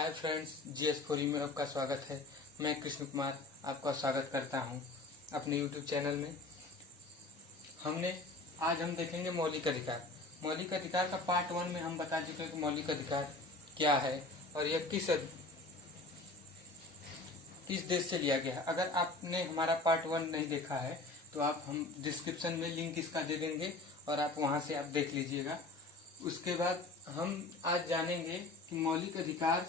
Hi friends, GS4E में आपका स्वागत है। मैं कृष्ण कुमार आपका स्वागत करता हूं अपने यूट्यूब चैनल में। आज हम देखेंगे मौलिक अधिकार। मौलिक अधिकार का पार्ट 1 में हम बता चुके हैं कि मौलिक अधिकार क्या है और यह किस देश से लिया गया है। अगर आपने हमारा पार्ट 1 नहीं देखा है तो हम डिस्क्रिप्शन में लिंक इसका दे देंगे और आप वहां से देख लीजिएगा। उसके बाद हम आज जानेंगे कि मौलिक अधिकार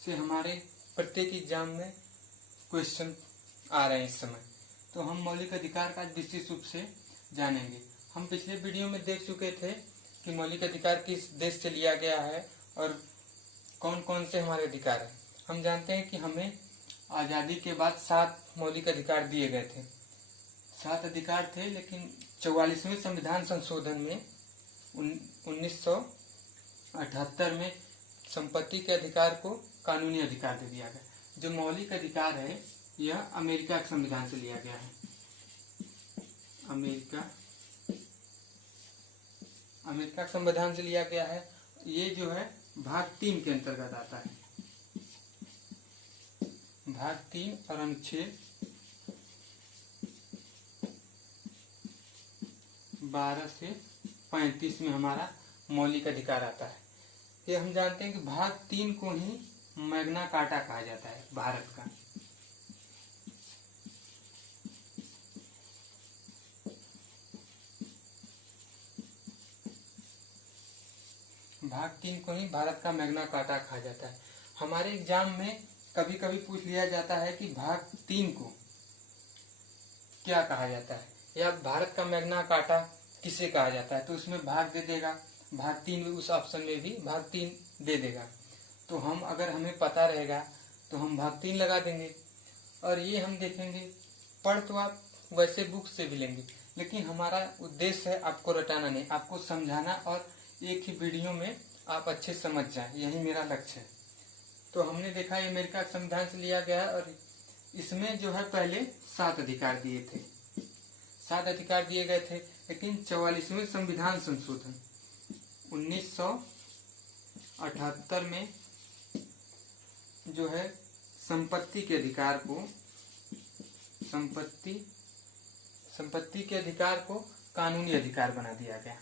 से हमारे प्रत्येक एग्जाम में क्वेश्चन आ रहे हैं इस समय, तो हम मौलिक अधिकार का विशेष रूप से जानेंगे। हम पिछले वीडियो में देख चुके थे कि मौलिक अधिकार किस देश से लिया गया है और कौन कौन से हमारे अधिकार हैं। हम जानते हैं कि हमें आज़ादी के बाद 7 मौलिक अधिकार दिए गए थे। 7 अधिकार थे, लेकिन 44वें संविधान संशोधन में 1978 में संपत्ति के अधिकार को कानूनी अधिकार दे दिया गया। जो मौलिक अधिकार है यह अमेरिका के संविधान से लिया गया है। अमेरिका के संविधान से लिया गया है। ये जो है भाग 3 के अंतर्गत आता है। भाग 3 और अनुच्छेद 12 से 35 में हमारा मौलिक अधिकार आता है। ये हम जानते हैं कि भाग 3 को ही मैग्ना कार्टा कहा जाता है भारत का। भाग 3 को ही भारत का मैग्ना कार्टा कहा जाता है। हमारे एग्जाम में कभी कभी पूछ लिया जाता है कि भाग 3 को क्या कहा जाता है या भारत का मैग्ना कार्टा किसे कहा जाता है, तो उसमें भाग दे देगा। भाग 3 उस ऑप्शन में भी भाग 3 दे देगा। तो अगर हमें पता रहेगा तो हम भाग 3 लगा देंगे। और ये हम देखेंगे, पढ़ तो आप वैसे बुक से भी लेंगे, लेकिन हमारा उद्देश्य है आपको रटाना नहीं, आपको समझाना और एक ही वीडियो में आप अच्छे समझ जाए, यही मेरा लक्ष्य है। तो हमने देखा ये अमेरिका के संविधान से लिया गया है और इसमें जो है पहले 7 अधिकार दिए थे। 7 अधिकार दिए गए थे, लेकिन 44वें संविधान संशोधन 1978 में जो है संपत्ति के अधिकार को कानूनी अधिकार बना दिया गया।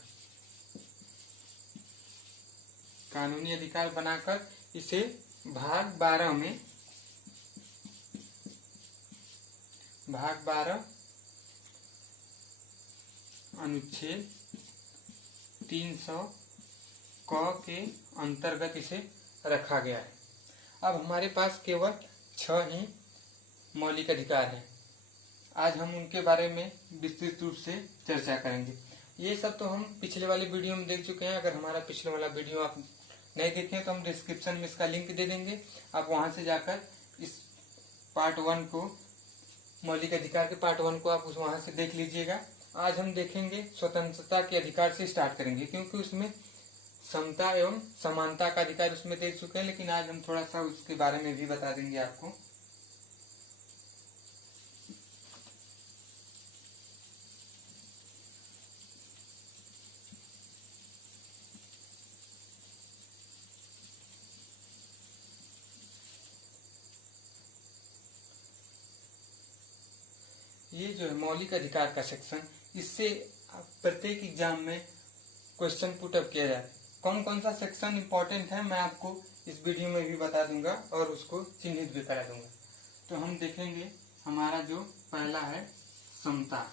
कानूनी अधिकार बनाकर इसे भाग 12 अनुच्छेद 300 क के अंतर्गत इसे रखा गया है। अब हमारे पास केवल 6 ही मौलिक अधिकार हैं। आज हम उनके बारे में विस्तृत रूप से चर्चा करेंगे। ये सब तो हम पिछले वाले वीडियो में देख चुके हैं। अगर हमारा पिछले वाला वीडियो आप नहीं देखें तो हम डिस्क्रिप्शन में इसका लिंक दे देंगे। आप वहां से जाकर इस पार्ट 1 को, मौलिक अधिकार के पार्ट 1 को आप वहां से देख लीजिएगा। आज हम देखेंगे स्वतंत्रता के अधिकार से स्टार्ट करेंगे, क्योंकि उसमें समता एवं समानता का अधिकार उसमें देख चुके हैं, लेकिन आज हम थोड़ा सा उसके बारे में भी बता देंगे आपको। ये जो है मौलिक अधिकार का सेक्शन, इससे प्रत्येक एग्जाम में क्वेश्चन पुटअप किया जाए। कौन कौन सा सेक्शन इंपॉर्टेंट है मैं आपको इस वीडियो में भी बता दूंगा और उसको चिन्हित भी करा दूंगा। तो हम देखेंगे हमारा जो पहला है समता।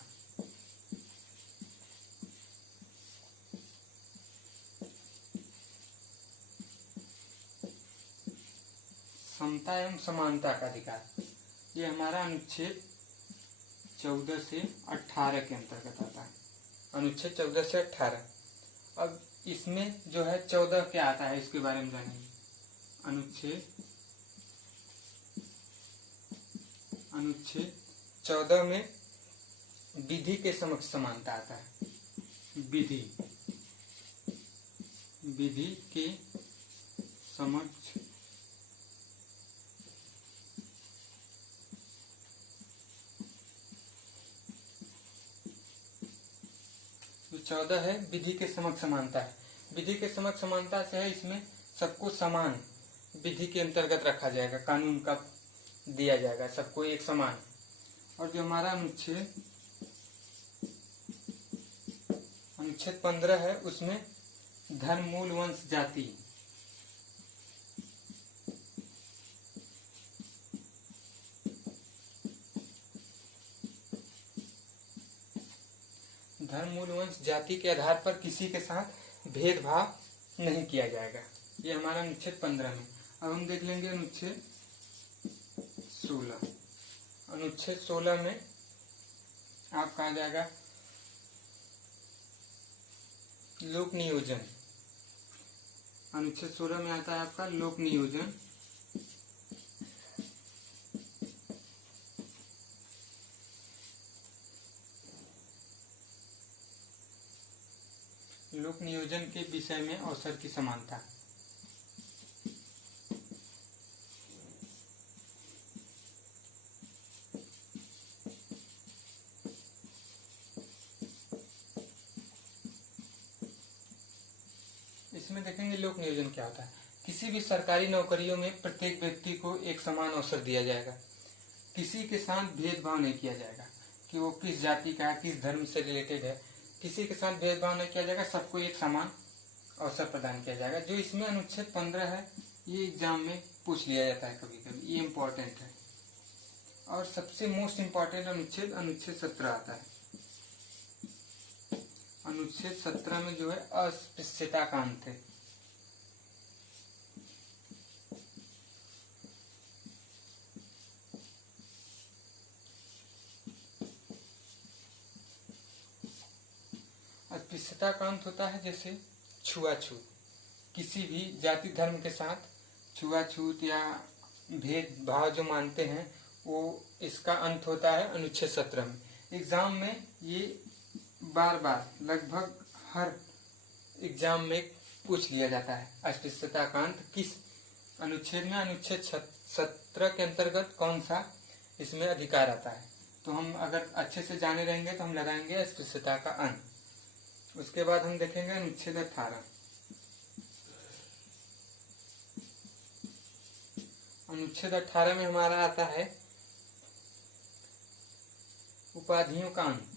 समता एवं समानता का अधिकार, ये हमारा अनुच्छेद 14 से 18 के अंतर्गत आता है। अनुच्छेद 14 से 18। अब इसमें जो है 14 क्या आता है इसके बारे में जानेंगे। अनुच्छेद 14 में विधि के समक्ष समानता आता है। विधि के समक्ष जो 14 है विधि के समक्ष समानता है। विधि के समक्ष समानता से है इसमें सबको समान विधि के अंतर्गत रखा जाएगा, कानून का दिया जाएगा सबको एक समान। और जो हमारा अनुच्छेद 15 है उसमें धर्म, मूल, वंश, जाति, धर्म, मूल, वंश, जाति के आधार पर किसी के साथ भेदभाव नहीं किया जाएगा। ये हमारा अनुच्छेद 15 में। अब हम देख लेंगे अनुच्छेद 16। अनुच्छेद 16 में आपका आ जाएगा लोक नियोजन। अनुच्छेद 16 में आता है आपका लोक नियोजन। लोक नियोजन के विषय में अवसर की समानता। इसमें देखेंगे लोक नियोजन क्या होता है। किसी भी सरकारी नौकरियों में प्रत्येक व्यक्ति को एक समान अवसर दिया जाएगा, किसी के साथ भेदभाव नहीं किया जाएगा कि वो किस जाति का है, किस धर्म से रिलेटेड है, किसी के साथ भेदभाव नहीं किया जाएगा, सबको एक समान अवसर प्रदान किया जाएगा। जो इसमें अनुच्छेद 15 है ये एग्जाम में पूछ लिया जाता है कभी कभी, ये इम्पोर्टेंट है। और सबसे मोस्ट इम्पोर्टेंट अनुच्छेद 17 आता है। अनुच्छेद 17 में जो है अस्पृश्यता का अंत है। अस्पृश्यता का अंत होता है जैसे छुआछूत, किसी भी जाति धर्म के साथ छुआछूत या भेदभाव जो मानते हैं वो इसका अंत होता है अनुच्छेद 17 में। एग्जाम में ये बार बार लगभग हर एग्जाम में पूछ लिया जाता है अस्पृश्यता का अंत किस अनुच्छेद में, अनुच्छेद 17 के अंतर्गत कौन सा इसमें अधिकार आता है। तो हम अगर अच्छे से जाने रहेंगे तो हम लगाएंगे अस्पृश्यता का अंत। उसके बाद हम देखेंगे अनुच्छेद 18। अनुच्छेद 18 में हमारा आता है उपाधियों का अंत।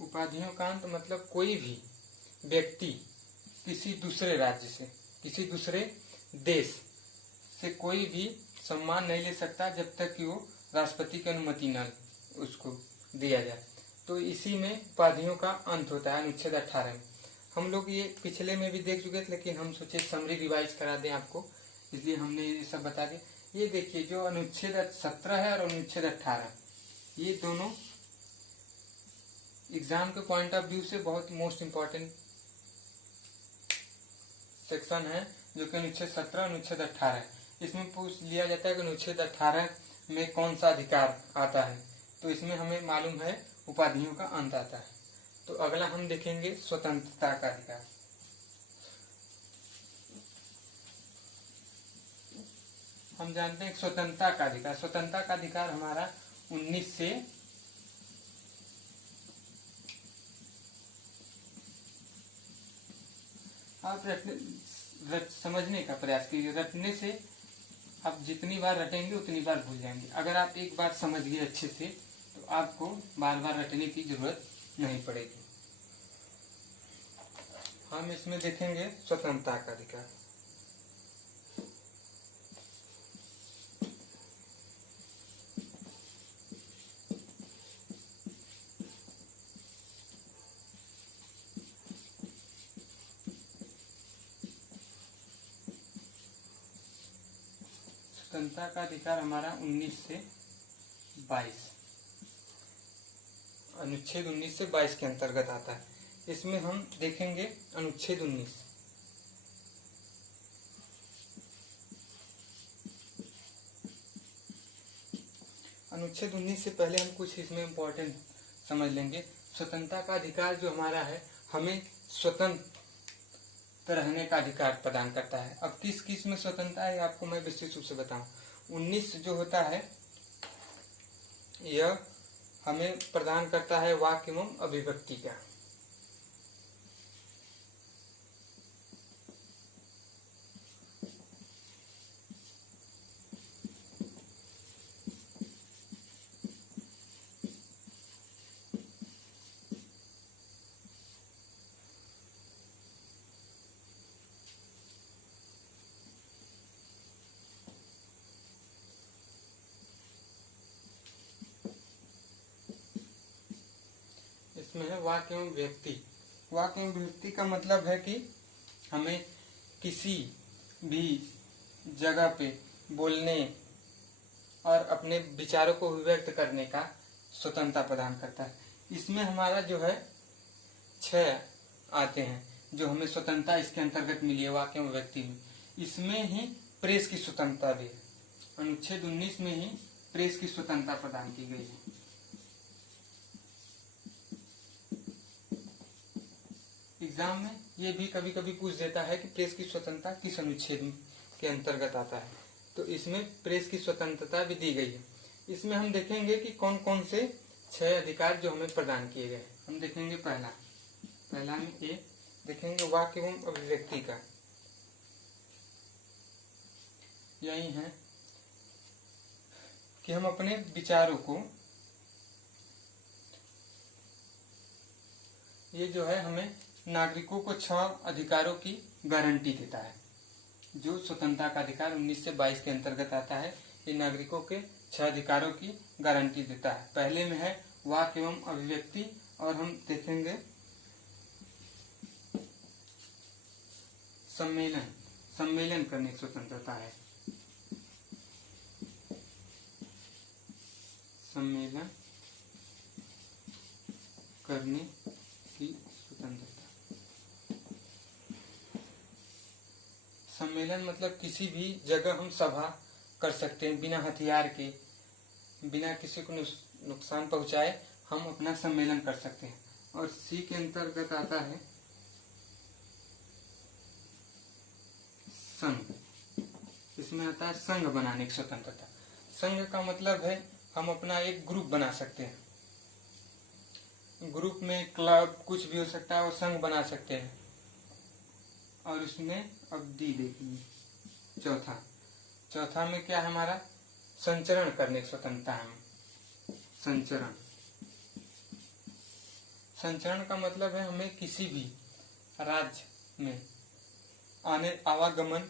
उपाधियों का अंत मतलब कोई भी व्यक्ति किसी दूसरे राज्य से, किसी दूसरे देश से कोई भी सम्मान नहीं ले सकता जब तक कि वो राष्ट्रपति की अनुमति न उसको दिया जाए। तो इसी में उपाधियों का अंत होता है अनुच्छेद 18 में। हम लोग ये पिछले में भी देख चुके थे, लेकिन हम सोचे समरी रिवाइज करा दें आपको, इसलिए हमने ये सब बता दिया। ये देखिए जो अनुच्छेद 17 है और अनुच्छेद 18 ये दोनों एग्जाम के पॉइंट ऑफ व्यू से बहुत मोस्ट इम्पोर्टेंट सेक्शन है, जो कि अनुच्छेद 17 अनुच्छेद 18 है। इसमें पूछ लिया जाता है कि अनुच्छेद 18 में कौन सा अधिकार आता है। तो इसमें हमें मालूम है उपाधियों का अंत आता है। तो अगला हम देखेंगे स्वतंत्रता का अधिकार। हम जानते हैं स्वतंत्रता का अधिकार। स्वतंत्रता का अधिकार हमारा 19 से आप समझने का प्रयास कीजिए। रटने से आप जितनी बार रटेंगे उतनी बार भूल जाएंगे। अगर आप एक बार समझ गए अच्छे से तो आपको बार बार रटने की जरूरत नहीं पड़ेगी। हम इसमें देखेंगे स्वतंत्रता का अधिकार। स्वतंत्रता का अधिकार हमारा 19 से 22, अनुच्छेद 19 से 22 के अंतर्गत आता है। इसमें हम देखेंगे अनुच्छेद 19। अनुच्छेद 19 से पहले हम कुछ इसमें इम्पोर्टेंट समझ लेंगे। स्वतंत्रता का अधिकार जो हमारा है हमें स्वतंत्र रहने का अधिकार प्रदान करता है। अब किस किस में स्वतंत्रता है आपको मैं विशेष रूप से बताऊं। 19 जो होता है यह हमें प्रदान करता है वाक्य एवं अभिव्यक्ति का। इसमें है वाक्य एवं व्यक्ति। वाक्य एवं व्यक्ति का मतलब है कि हमें किसी भी जगह पे बोलने और अपने विचारों को अभिव्यक्त करने का स्वतंत्रता प्रदान करता है। इसमें हमारा जो है 6 आते हैं जो हमें स्वतंत्रता इसके अंतर्गत मिली है वाक्य एवं व्यक्ति में। इसमें ही प्रेस की स्वतंत्रता भी है। अनुच्छेद 19 में ही प्रेस की स्वतंत्रता प्रदान की गई है। एग्जाम में ये भी कभी कभी पूछ देता है कि प्रेस की स्वतंत्रता किस अनुच्छेद के अंतर्गत आता है, तो इसमें प्रेस की स्वतंत्रता भी दी गई है। इसमें हम देखेंगे कि कौन कौन से 6 अधिकार जो हमें प्रदान किए गए। हम देखेंगे पहला में ये देखेंगे वाक्य एवं अभिव्यक्ति का। यही है कि हम अपने विचारों को, ये जो है हमें नागरिकों को 6 अधिकारों की गारंटी देता है। जो स्वतंत्रता का अधिकार 19 से 22 के अंतर्गत आता है, ये नागरिकों के 6 अधिकारों की गारंटी देता है। पहले में है वाक्य एवं अभिव्यक्ति, और हम देखेंगे सम्मेलन करने की स्वतंत्रता है। सम्मेलन करने की स्वतंत्रता। सम्मेलन मतलब किसी भी जगह हम सभा कर सकते हैं बिना हथियार के, बिना किसी को नुकसान पहुंचाए हम अपना सम्मेलन कर सकते हैं। और सी के अंतर्गत आता है संघ। इसमें आता है संघ बनाने की स्वतंत्रता। संघ का मतलब है हम अपना एक ग्रुप बना सकते हैं। ग्रुप में क्लब कुछ भी हो सकता है, वो संघ बना सकते हैं। और इसमें अब डी देखेंगे चौथा में क्या है हमारा, संचरण करने की स्वतंत्रता है। संचरण का मतलब है हमें किसी भी राज्य में आवागमन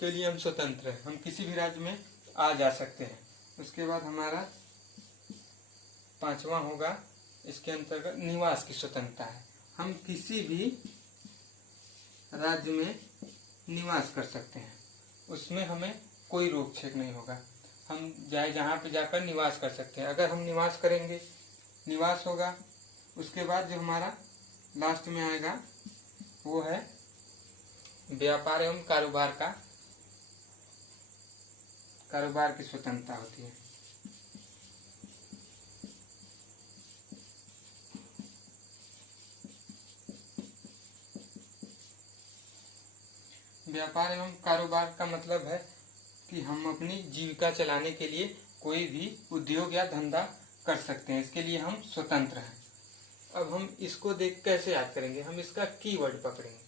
के लिए हम स्वतंत्र हैं। हम किसी भी राज्य में आ जा सकते हैं। उसके बाद हमारा 5वां होगा, इसके अंतर्गत निवास की स्वतंत्रता है। हम किसी भी राज्य में निवास कर सकते हैं, उसमें हमें कोई रोक छेक नहीं होगा। हम जहाँ पे जाकर निवास कर सकते हैं। अगर हम निवास करेंगे, निवास होगा, उसके बाद जो हमारा लास्ट में आएगा वो है व्यापार एवं कारोबार की स्वतंत्रता होती है। व्यापार एवं कारोबार का मतलब है कि हम अपनी जीविका चलाने के लिए कोई भी उद्योग या धंधा कर सकते हैं। इसके लिए हम स्वतंत्र हैं। अब हम इसको देख कैसे याद करेंगे, हम इसका कीवर्ड पकड़ेंगे।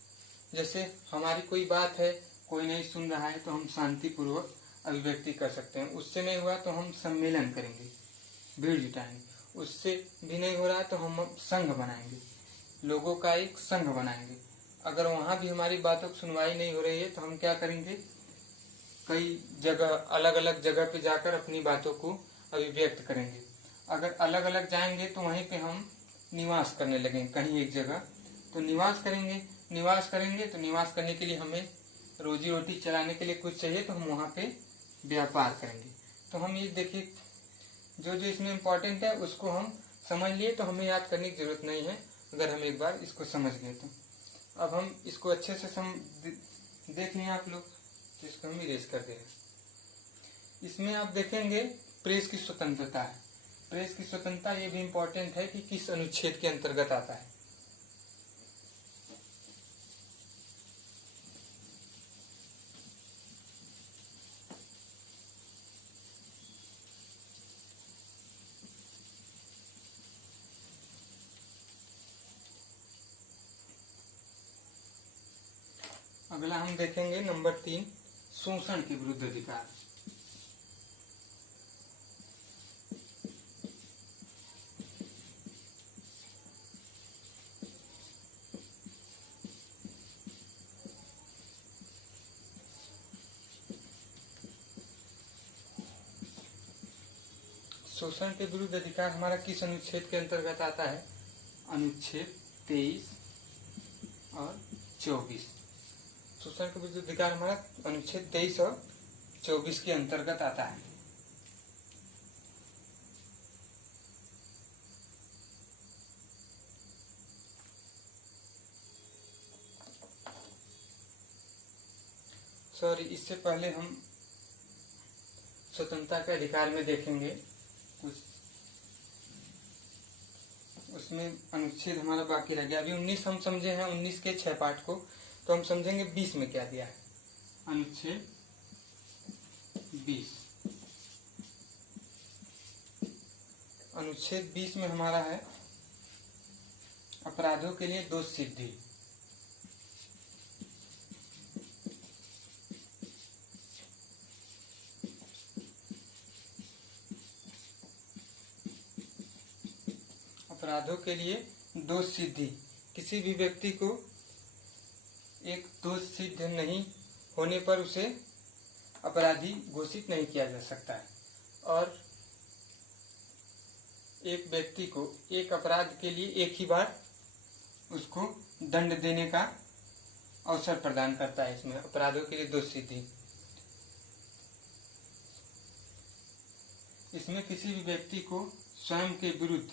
जैसे हमारी कोई बात है, कोई नहीं सुन रहा है, तो हम शांतिपूर्वक अभिव्यक्ति कर सकते हैं। उससे नहीं हुआ तो हम सम्मेलन करेंगे, भीड़ जुटाएंगे। उससे भी नहीं हो रहा तो हम संघ बनाएंगे, लोगों का एक संघ बनाएंगे। अगर वहां भी हमारी बातों की सुनवाई नहीं हो रही है तो हम क्या करेंगे, कई जगह अलग अलग जगह पे जाकर अपनी बातों को अभिव्यक्त करेंगे। अगर अलग अलग जाएंगे तो वहीं पे हम निवास करने लगेंगे कहीं एक जगह, तो निवास करेंगे तो निवास करने के लिए हमें रोजी रोटी चलाने के लिए कुछ चाहिए, तो हम वहाँ पे व्यापार करेंगे। तो हम ये देखिए जो जो इसमें इम्पोर्टेंट है उसको हम समझ लिए, तो हमें याद करने की जरूरत नहीं है अगर हम एक बार इसको समझ गए तो। अब हम इसको अच्छे से देख लें आप लोग, तो इसको हम इरेज कर देंगे। इसमें आप देखेंगे प्रेस की स्वतंत्रता है। प्रेस की स्वतंत्रता ये भी इम्पोर्टेंट है कि किस अनुच्छेद के अंतर्गत आता है। अगला हम देखेंगे नंबर 3, शोषण के विरुद्ध अधिकार। शोषण के विरुद्ध अधिकार हमारा किस अनुच्छेद के अंतर्गत आता है? अनुच्छेद 23 और 24। शोषण के विरुद्ध अधिकार हमारा अनुच्छेद 23 और 24 के अंतर्गत आता है। सॉरी, इससे पहले हम स्वतंत्रता के अधिकार में देखेंगे कुछ, उसमें अनुच्छेद हमारा बाकी रह गया। अभी 19 हम समझे हैं, 19 के 6 पार्ट को, तो हम समझेंगे 20 में क्या दिया है। अनुच्छेद 20, अनुच्छेद 20 में हमारा है अपराधों के लिए दोष सिद्धि। अपराधों के लिए दोष सिद्धि, किसी भी व्यक्ति को एक दोष सिद्ध नहीं होने पर उसे अपराधी घोषित नहीं किया जा सकता है, और एक व्यक्ति को एक अपराध के लिए एक ही बार उसको दंड देने का अवसर प्रदान करता है। इसमें अपराधों के लिए दोष सिद्धि, इसमें किसी भी व्यक्ति को स्वयं के विरुद्ध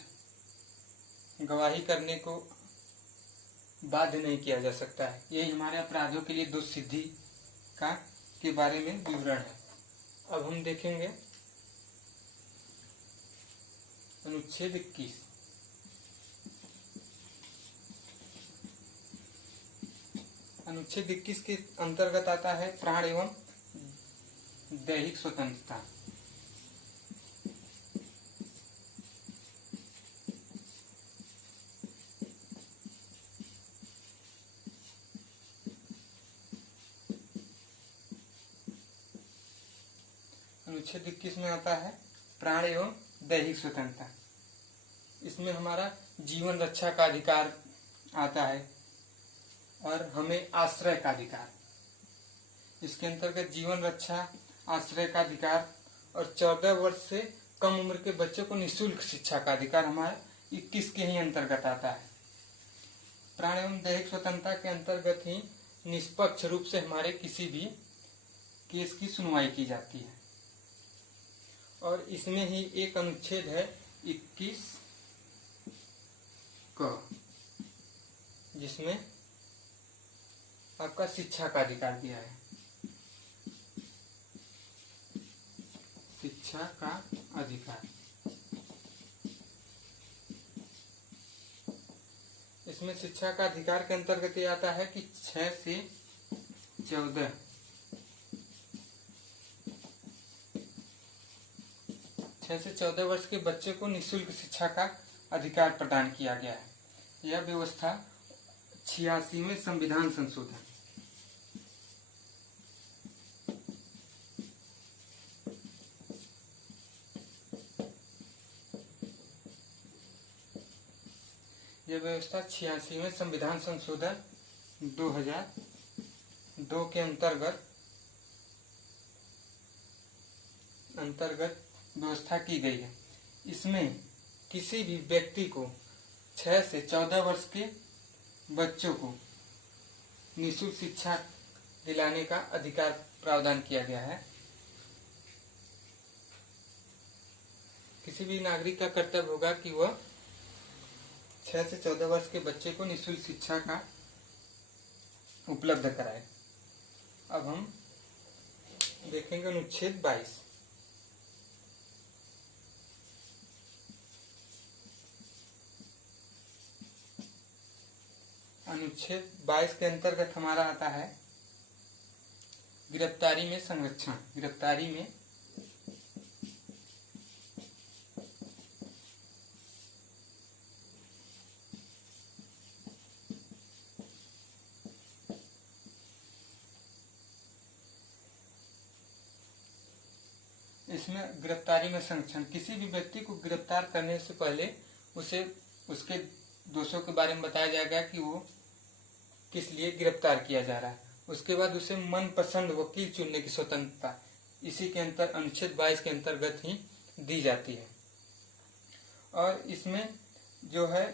गवाही करने को बाध्य नहीं किया जा सकता है। यही हमारे अपराधों के लिए दोष सिद्धि का के बारे में विवरण है। अब हम देखेंगे अनुच्छेद 21। अनुच्छेद 21 के अंतर्गत आता है प्राण एवं दैहिक स्वतंत्रता। अनुच्छेद 21 में आता है प्राण एवं दैहिक स्वतंत्रता। इसमें हमारा जीवन रक्षा का अधिकार आता है और हमें आश्रय का अधिकार। इसके अंतर्गत जीवन रक्षा, आश्रय का अधिकार और 14 वर्ष से कम उम्र के बच्चों को निःशुल्क शिक्षा का अधिकार हमारा 21 के ही अंतर्गत आता है। प्राण एवं दैहिक स्वतंत्रता के अंतर्गत ही निष्पक्ष रूप से हमारे किसी भी केस की सुनवाई की जाती है। और इसमें ही एक अनुच्छेद है 21 क, जिसमें आपका शिक्षा का अधिकार दिया है। शिक्षा का अधिकार, इसमें शिक्षा का अधिकार के अंतर्गत ये आता है कि 6 से 14 वर्ष के बच्चे को निःशुल्क शिक्षा का अधिकार प्रदान किया गया है। यह व्यवस्था 86वें संविधान संशोधन, यह व्यवस्था 86वें संविधान संशोधन 2002 के अंतर्गत व्यवस्था की गई है। इसमें किसी भी व्यक्ति को 6 से 14 वर्ष के बच्चों को निःशुल्क शिक्षा दिलाने का अधिकार प्रावधान किया गया है। किसी भी नागरिक का कर्तव्य होगा कि वह 6 से 14 वर्ष के बच्चे को निःशुल्क शिक्षा का उपलब्ध कराए। अब हम देखेंगे अनुच्छेद 22। अनुच्छेद 22 के अंतर्गत हमारा आता है गिरफ्तारी में संरक्षण। गिरफ्तारी में इसमें गिरफ्तारी में संरक्षण, किसी भी व्यक्ति को गिरफ्तार करने से पहले उसे उसके दोषों के बारे में बताया जाएगा कि वो किस लिए गिरफ्तार किया जा रहा है। उसके बाद उसे मनपसंद वकील चुनने की स्वतंत्रता इसी के अंतर अनुच्छेद 22 के अंतर्गत ही दी जाती है। और इसमें जो है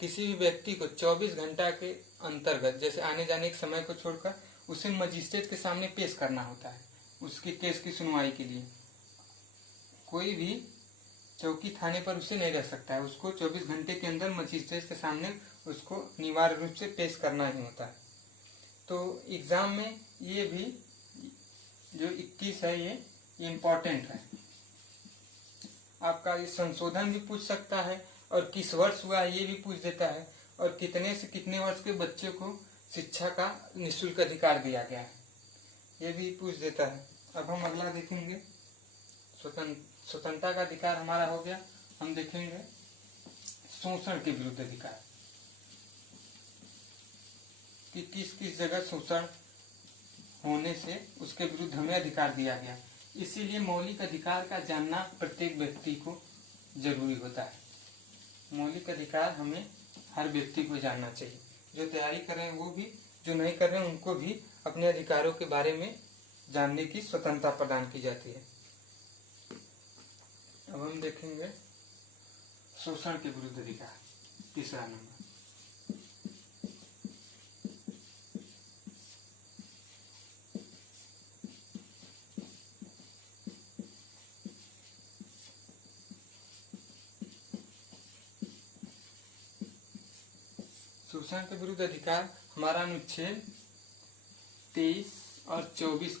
किसी भी व्यक्ति को 24 घंटा के अंतर्गत, जैसे आने जाने के समय को छोड़कर, उसे मजिस्ट्रेट के सामने पेश करना होता है उसके केस की सुनवाई के लिए। कोई भी चौकी थाने पर उसे नहीं रह सकता है, उसको 24 घंटे के अंदर मजिस्ट्रेट के सामने उसको अनिवार्य रूप से पेश करना ही होता है। तो एग्जाम में ये भी जो 21 है ये इम्पोर्टेंट है। आपका ये संशोधन भी पूछ सकता है और किस वर्ष हुआ है ये भी पूछ देता है, और कितने से कितने वर्ष के बच्चे को शिक्षा का निःशुल्क अधिकार दिया गया है ये भी पूछ देता है। अब हम अगला देखेंगे, स्वतंत्रता का अधिकार हमारा हो गया। हम देखेंगे शोषण के विरुद्ध अधिकार, कि किस किस जगह शोषण होने से उसके विरुद्ध हमें अधिकार दिया गया। इसीलिए मौलिक अधिकार का जानना प्रत्येक व्यक्ति को जरूरी होता है। मौलिक अधिकार हमें हर व्यक्ति को जानना चाहिए, जो तैयारी कर रहे हैं वो भी, जो नहीं कर रहे हैं उनको भी अपने अधिकारों के बारे में जानने की स्वतंत्रता प्रदान की जाती है। अब हम देखेंगे शोषण के विरुद्ध अधिकार, तीसरा नंबर। शोषण के विरुद्ध अधिकार हमारा अनुच्छेद 23 और 24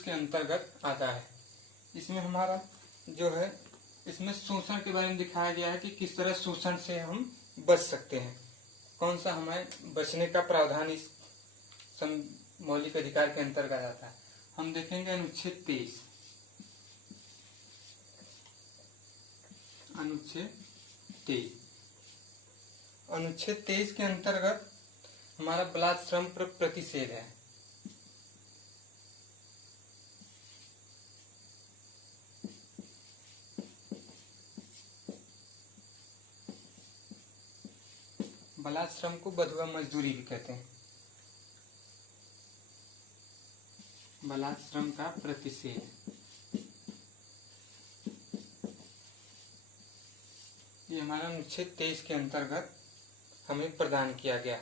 के अंतर्गत आता है। इसमें हमारा जो है, इसमें शोषण के बारे में दिखाया गया है कि किस तरह शोषण से हम बच सकते हैं, कौन सा हमें बचने का प्रावधान इस मौलिक अधिकार के अंतर्गत आता है। हम देखेंगे अनुच्छेद 23। अनुच्छेद 23 के अंतर्गत हमारा बलात् श्रम पर प्रतिषेध है। बलात् श्रम को बंधुआ मजदूरी भी कहते हैं। बलात् श्रम का प्रतिषेध, ये हमारा अनुच्छेद 23 के अंतर्गत हमें प्रदान किया गया।